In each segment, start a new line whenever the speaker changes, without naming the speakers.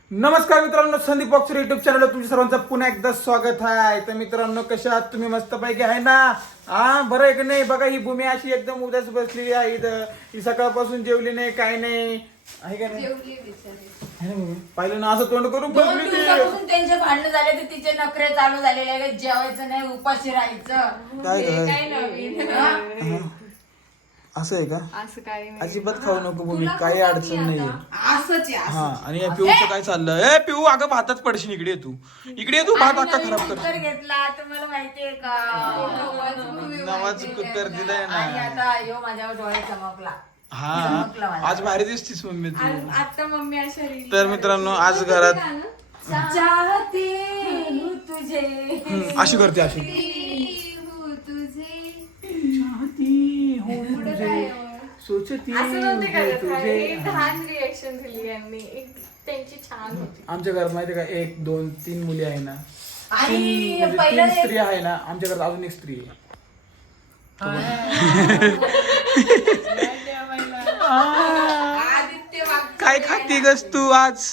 नमस्कार मित्रांनो, Sandeep boxer YouTube चॅनलवर तुमच्या सर्वांचं पुन्हा एकदा स्वागत आहे. तर मित्रांनो, कशा आहात तुम्ही? मस्तपैकी आहे ना? बरं आहे की नाही? बघा, ही भूमी अशी एकदम उदास बसलेली आहे इथं. ही सकाळपासून जेवली नाही, काय नाही, आहे का नाही? पाहिलं ना, असं तोंड करून बसली ती.
त्यांचे भांडण झाले तर तिचे नखरे चालू झालेले आहे. जेवायचं नाही, उपाशी राहायचं.
काय
नवीन
असं आहे का?
असं काही नाही.
अजिबात खाऊ नको भूमी, काही अडचण नाहीये.
असंच आहे,
हा, आणि या पिऊचं काय चाललं? ए पिऊ, अगं भातात पडशील. इकडे ये तू, इकडे ये तू, भात अक्का खराब कर.
कुकर घेतला तुम्हाला माहितीये का?
नवाज कुकर दिलाय ना.
आणि आता ह्यो माझ्यावर डोळे चमकला.
हा, आज भारी दिसतीस मम्मी तू.
आता मम्मी अशा रील
तर मित्रांनो, आज घरात
चाहते हूँ तुझे.
अशी करते, अशी सोचती
असं नव्हते करत.
तुझे.
एक लहान रिएक्शन दिली यांनी, एक त्यांची छान होती.
आमच्या घरात माहितीये का, 1, 2, 3 मुली आहे ना.
आणि
म्हणजे
पहिलं
3 स्त्री आहे ना. आमच्या घरात अजून एक स्त्री आहे.
आदित्य वाघ
काय खाती गस तू आज?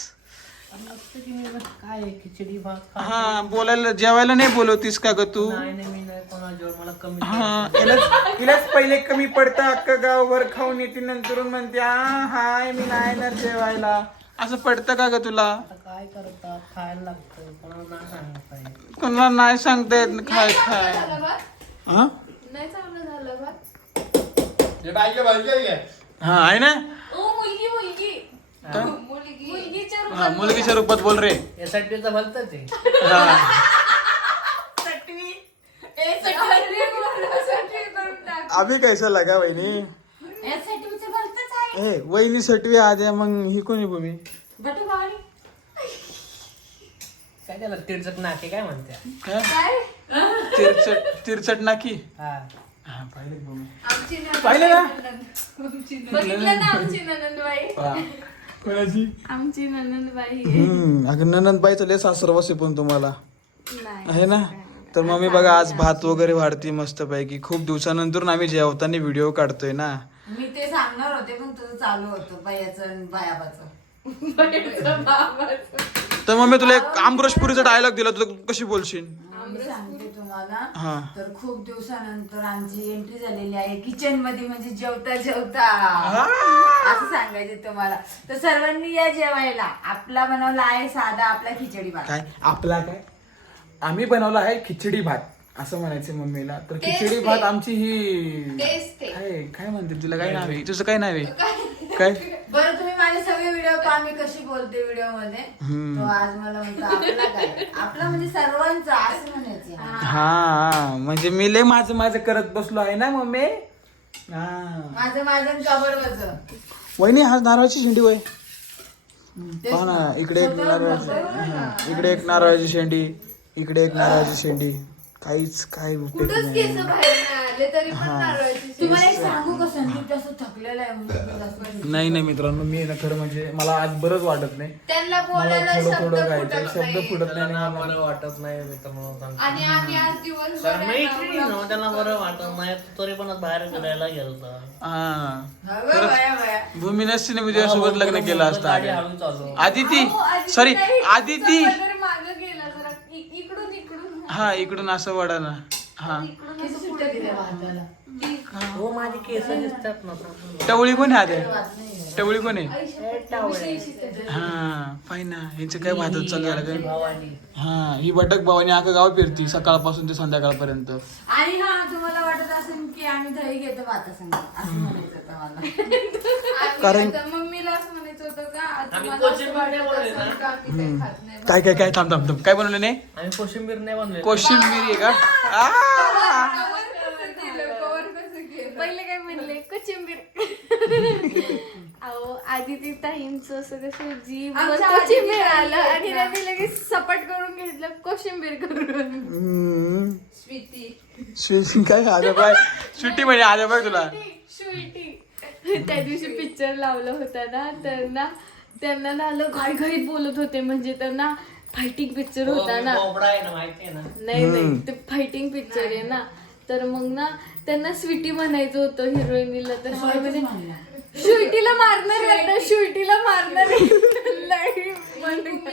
काय खिचडी भात
हा, बोलायला जेवायला नाही बोलवतीस का ग तू?
नाही नाही, मी नाही कोणाजवळ, मला कमी
हा, हिलाच पहिले कमी पडतं. अख्खं गावभर खाऊन येते, नंतर म्हणते हाय मी नाही ना जेवायला. असं पडतं का ग तुला?
आता काय करतात, खायला लागतं, कोणाला नाही सांगत आहे.
कोणाला नाही सांगता येत ना, खाय खाय. हा,
नाही चांगलं झालं बा.
हा आहे ना.
ओ मुलगी मुलगी मुलगीच्या
हा, मुलगीच्या रूपात बोल रे.
यासाठी तर भलतच आहे.
हा,
सटवी
अभी कैसा लगा वहिनी?
या सटवीचं भलतंच आहे.
ए वहिनी सटवी आज आहे, मग ही कोणी भूमी?
बटू भावडी
काय त्याला तिरचट नाके काय म्हणते.
काय तिरचट नाकी.
हा,
हा, पाहिलं का भूमी?
आमची
पाहिलं ना?
बघितलं ना आमची ननंदबाई.
हा. कोणाची?
आमची ननंदबाई
अगं ननंदबाईचं लय सासरवास आहे पण तुम्हाला,
नाही
आहे ना? तर मम्मी बघा, आज भात वगैरे वाढते मस्त पैकी. खूप दिवसानंतर आम्ही जेवताना व्हिडिओ काढतोय ना.
मी ते सांगणार होते पण तुझं चालू होतं बायाचं आणि बायाबाचं.
तर मम्मी तुला एक आमरसपुरीचा डायलॉग दिला, तुला कशी बोलशील?
मी सांगते तुम्हाला,
हा.
तर खूप दिवसानंतर आमची एंट्री झालेली आहे किचन मध्ये, म्हणजे जेवता जेवता असं सांगायचे तुम्हाला. तर सर्वांनी या जेवायला. आपला बनवला आहे साधा आपला खिचडी भात.
काय आपला काय? आम्ही बनवला आहे खिचडी भात असं म्हणायचं मम्मीला. तर खिचडी भात आमची ही काय म्हणते, तुला काय नाव आहे? तुझं काय नाव आहे? काय?
बरं, तुम्ही माझे सगळे व्हिडिओ पहा मी कशी बोलते व्हिडिओ मध्ये. तो आज मला म्हणतो आपला काय? आपला म्हणजे सर्वांचा असं म्हणायचे.
हा, म्हणजे मी लय माझं माझं करत बसलो आहे ना मम्मी. हा,
माझं माझं कबर वज.
वहिनी हा नारळाची शेंडी वय. पहा ना, इकडे एक नारळाची, इकडे एक नारळाची शेंडी, इकडे एक नारळाची शेंडी. काहीच काय उपयोग नाही.
आले तरी पण नारळाची
तुम्हाला एक सांगू का, संदीप जास्त थकलेला आहे म्हणजे
नाही नाही मित्रांनो, मी ना खरं म्हणजे मला आज बरंच वाटत नाही.
त्यांना
मला
बोलायला
थोडं
शब्द
थोडं गायचं,
फुटत
शब्द
नाही.
फुटत नाही
त्यांना
मला.
बरं वाटत नाही मित्रांनो सांगतो.
आणि आम्ही आज दिवसभर
मैत्रिणी ना, त्यांना बरं वाटत नाही, तरी पण आज बाहेर फिरायला गेलता.
हा,
अगं बाया बाया.
भूमी नसती ना, मी तुझ्यासोबत लग्न केलं असतं.
गाडी हळू चालू.
आदिती, सॉरी आदिती.
मागे गेला जरा इकडून इकडून
हा, इकडून असं वडा ना. हा,
किती सुट्ट्या दिल्या भाताला.
हो, माझे केस दिसतात ना.
टवळी कोण आहे आद्या? टवळी कोण आहे?
भावानी.
हा, पाहि ना, ह्याचं काय भातच चालू झालं काय? हा, ही बटक भावानी अख्खं गाव फिरती सकाळपासून ते संध्याकाळपर्यंत.
आणि हा, तुम्हाला वाटत असेल की आम्ही दही घेतो भातासंग, असं म्हणायचं होतं मला.
कारण-
मम्मीला असं म्हणायचं होतं का आता
आम्ही
मला असं
कोचिंग
वाटत
मध्ये बोलले
असेल का की काही खात नाही.
काय काय काय थांब थांब थांब, काय बनवलं नाही?
आम्ही कोशिंबीर नाही बनवले.
कोशिंबीर आहे का?
कवर कसं केलं? पहिले काय म्हणले कोचिंबीर. अहो आधी ती ताईंचं असं कसं जीभ
आमच्या
कोचिंबीर आलं आणि त्यांनी लगेच सपाट करून घेतलं कोशिंबीर करून.
स्वीटी काय आल्या बाय, स्वीटी म्हणजे आल्या बाय तुला.
स्वीटी त्या दिवशी पिक्चर लावलं होता ना, तर ना त्यांना ना घाईघाईत बोलत होते, म्हणजे त्यांना फायटिंग पिक्चर होता ना.
बोबडा आहे ना, माहिती आहे ना.
नाही नाही, ते फायटिंग पिक्चर आहे ना. तर मग ना त्यांना स्वीटी म्हणायचं होतं हिरोईनीला. तर म्हणजे स्वीटीला मारणार आहे, स्वीटीला मारणार आहे.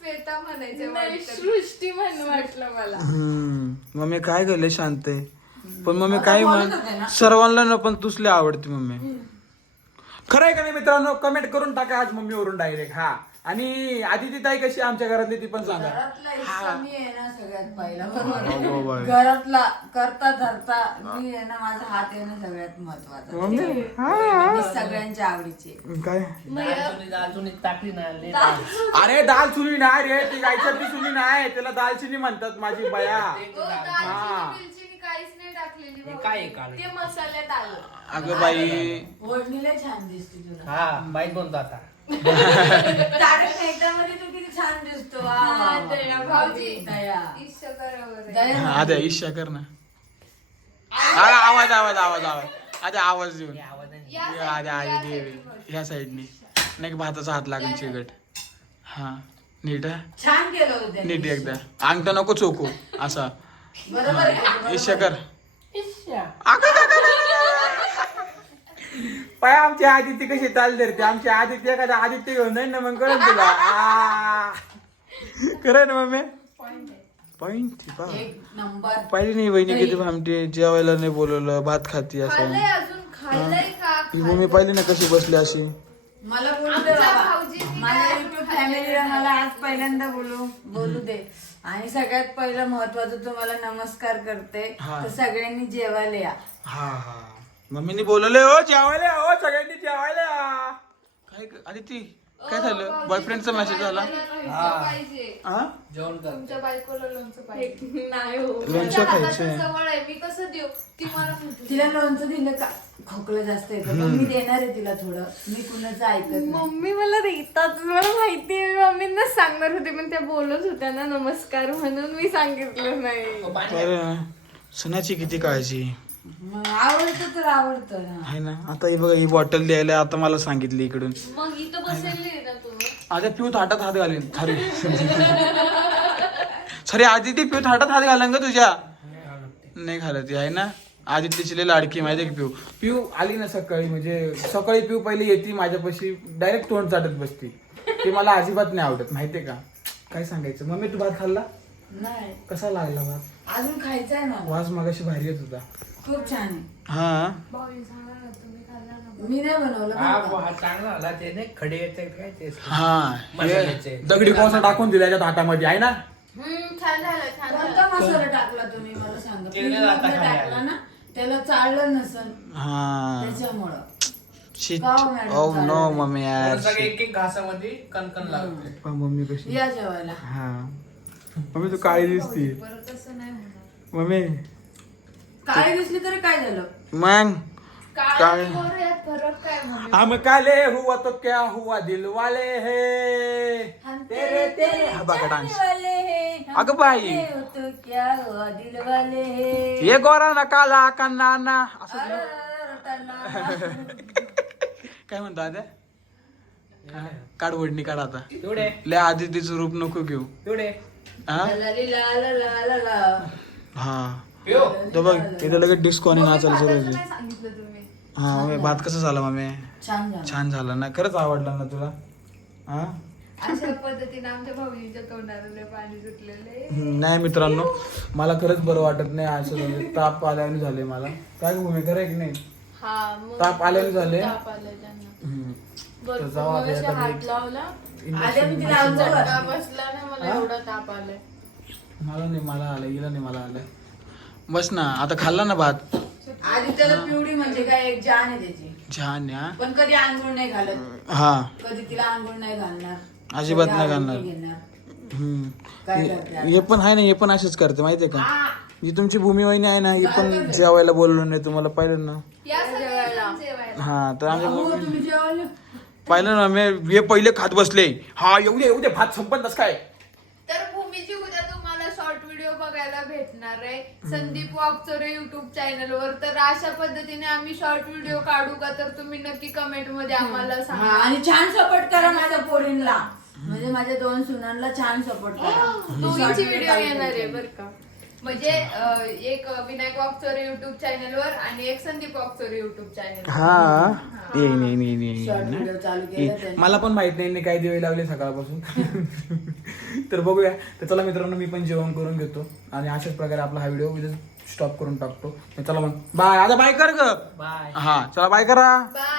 श्वेता म्हणायचं सृष्टी म्हणून वाटलं मला.
मम्मी काय गेले शांत आहे पण मम्मी काय म्हण सर्वांना ना पण तुसले आवडते मम्मी. खरं आहे का नाही मित्रांनो? कमेंट करून टाका आज मम्मीवरून डायरेक्ट. हा आणि आदिती ताई कशी आमच्या घरातली ती पण सांगा.
घरातला हिस्सा मी आहे ना सगळ्यात पहिला, बरोबर
बरोबर.
आहे? घरातला करता धरता मी आहे ना, माझा हात आहे ना सगळ्यात महत्वाचा.
मम्मी
मी सगळ्यांच्या आवडीची.
काय
दालचुनी टाकली नाही
अरे दाल चुली नाही रे, ती गायची चुली नाही, त्याला दालचिनी म्हणतात माझी बया.
दालचिनी काहीच नाही टाकलेली भाऊजी.
काय आहे काळं?
ते मसाल्यात आलं.
अगं बाई
ओढणीला छान दिसते तुला.
हा बाईक बनतो आता.
तारक मेहतामध्ये तू किती छान दिसतो. वा, वा, वा.
दया भाऊजी.
दया.
ईश्वर बरोबर आहे.
दया.
आद्या ईशा कर ना. अरे आवाज आवाज आवाज आवाज आद्या आवाज देऊन
या
आद्या आधी दे ह्या साईडनी नाही का भाताचा हात लागेल चिकट. हा नीट हा
छान केलं होतं त्याने.
नीट एकदा अंगठा नको चोकू असा.
बरोबर आहे का? बरोबर.
ईशा कर. पाय आमची आदित्य कशी चाल धरते. आमची आदित्य एखादा आदित्य घेऊन जाईन ना मग कळत तुला. खरं ना मम्मी? पॉइंट
एक नंबर.
पाहिजे नाही बहिणी किती भामटे, जेवायला नाही बोलवलं, भात खाती असं.
खाल्लंय अजून खाल्लंय का?
ती मम्मी पाहिली ना कशी बसली अशी.
मला बोलू दे
आमच्या
बाबा.
भाऊजींनी
माझ्या
काय
युट्यूब फॅमिलीला मला आज पहिल्यांदा बोलू दे. आणि सगळ्यात पहिलं महत्वाचं तुम्हाला नमस्कार करते.
हा.
तर सगळ्यांनी जेवायला या.
हा हा मम्मीनी बोलवले हो जेवायला हो सगळ्यांनी जेवायला या. काय आदिती काय झालं? बॉयफ्रेंडचा मेसेज आला.
लोणचं पाहिजे.
हा
जेवण कर.
तुमच्या बायकोला लोणचं पाहिजे. नाही हो.
लोणचं
तुमच्या हाताचं
खायचंय.
जवळ आहे, मी कसं देऊ? ती मला म्हणते.
तिला लोणचं दिलं का खोकलं जास्त येतं पण मी देणार आहे तिला थोडं. मी कुणाचं ऐकत नाही.
मम्मी मला देतात, मला माहिती आहे. मम्मींना सांगणार होते पण त्या बोलत होत्या ना नमस्कार म्हणून मी सांगितलं नाही.
तर सणाची किती काळजी
मग आवडतं तर आवडतं ना.
आहे ना. आता ही बघा ही बॉटल द्यायला आता मला सांगितली इकडून.
मग इथं बसलेली ना तुम्ही.
आता पिऊ थाटात हात घालेन. सरे आदिती पिऊ थाटात हात घालन ग तुझ्या. नाही घालत आहे ना. आदित्यची लई लाडकी माहिती आहे की पिऊ आली ना सकाळी म्हणजे सकाळी पिऊ पहिले येते माझ्यापाशी डायरेक्ट तोंड चाटत बसती. ते मला अजिबात नाही आवडत माहितीये का. काय सांगायचं. मम्मी तू भात खाल्ला?
नाही
कसा लागला भात?
अजून खायचं आहे ना.
वास मगाशी भारी येत होता.
खूप छान आहे.
हा
भाऊजी सांगा ना, तुम्ही खाल्ला ना.
मी नाही बनवलं
हा
बरं का.
हा चांगला आला ते नाही खडे येते काय ते
हा
मसाल्याचे.
हे दगडी कोळसा टाकून दिला त्याच्या ताटामध्ये आहे ना.
छान झालं, छान झालं.
कोणता मसाला टाकला तुम्ही मला सांगा.
केलेलं
पीठ
आता
मधलं
खायला.
टाकला ना त्याला चाललं नसन
हा
त्याच्यामुळं.
शिट
का हो मॅडम
ओ नो
चाललं?
मम्मी यार.
सगळे एक एक घासामध्ये कणकण लागते.
पहा मम्मी कशी.
या जेवायला.
हा मम्मी तू काळी दिसती.
परत असं नाही होणार.
मम्मी
काळी दिसली तरी काय झालं.
मग
काळं
काय?
आणि गोरं यात फरक काय मम्मी?
हम काले हुआ तो क्या हुआ दिल वाले है तेरे तेरे हा बघा डान्स.
वाले हैं, हम
अगं बाई.
काले हो तो क्या हुआ दिल वाले हैं.
ये गोरा ना काला का नाना असं
अरे, रटाना.
काय म्हणतो आता. काढ ओढणी काढ आता.
एवढे
लय आधी तिचं रूप नको घेऊ.
एवढे
हा
ला ली ला ला ला ला ला.
हा
पिओ
तो बघ इथं लगेच डिस्को आणि नाचायला
भाताचं
सुरू
नाही सांगितलं तुम्ही.
हा मम्मी भात कसं झाला मम्मी?
छान झालं.
छान झाला ना. खरंच आवडला ना तुला. हा
अशा पद्धतीने आमच्या भाऊजींच्या तोंडाला पाणी सुटलेले.
नाही मित्रांनो मला खरंच बरं वाटत नाही. असं झालं ताप आल्याने झाले मला. काय भूमी खरं आहे की नाही.
हा मग
ताप आल्याने झाले.
ताप आलाय त्यांना.
हम्म. तर
भरपूर
जाऊ
मग
आता
असा
आता
हात
break.
लावला.
आधी मी तिला आमचं
झटका बसला ना मला, एवढा ताप आलाय.
मला नाही मला आलं गेला नाही मला आलं. बस ना आता खाल्ला ना भात.
आधी त्याला पिवडी म्हणजे काय एक जान आहे त्याची.
छान या.
पण कधी आंघोळ नाही घालत.
हा
कधी तिला आंघोळ नाही घालणार.
अजिबात
कधी
नाही
आंघोळ
घालणार.
घेणार.
हम्म.
काय
हे
करते
हे पण आहे ना हे पण असेच करते माहितीये का. ही तुमची भूमी वहिनी आहे ना ही पण जेवायला बोलवलं नाही तुम्हाला पाहिलं ना.
या सगळ्यांना जेवायला.
हा तर आमच्या
अहो,
भूमी
तुम्ही जेवले.
पाहिलं ना मी हे पहिले खात बसले. हा एवढे भात संपत कस काय.
तर भूमीची उद्या तुम्हाला शॉर्ट व्हिडिओ बघायला भेटणार आहे संदीप वाकचोरे युट्यूब चॅनल वर. तर अशा पद्धतीने आम्ही शॉर्ट व्हिडिओ काढू का, तर तुम्ही नक्की कमेंट मध्ये आम्हाला
हा,
सांगा.
आणि छान सपोर्ट करा माझ्या पोरींना. म्हणजे माझ्या दोन सुनांना छान सपोर्ट करा.
दोघींची व्हिडिओ येणार आहे बरं का. म्हणजे एक विनायक वाकचोरे युट्यूब चॅनल वर आणि एक संदीप वाकचोरे युट्यूब चॅनल.
हा नाही
शॉर्ट व्हिडिओ चालू केलं त्यांनी.
मला पण माहित नाही काय दिवे लावले सकाळपासून. तर बघूया. तर चला मित्रांनो, मी पण जेवण करून घेतो आणि अशाच प्रकारे आपला हा व्हिडिओ स्टॉप करून टाकतो. तर चला मग बाय. आता बाय कर ग.
बाय.
हा चला बाय करा.
बाय.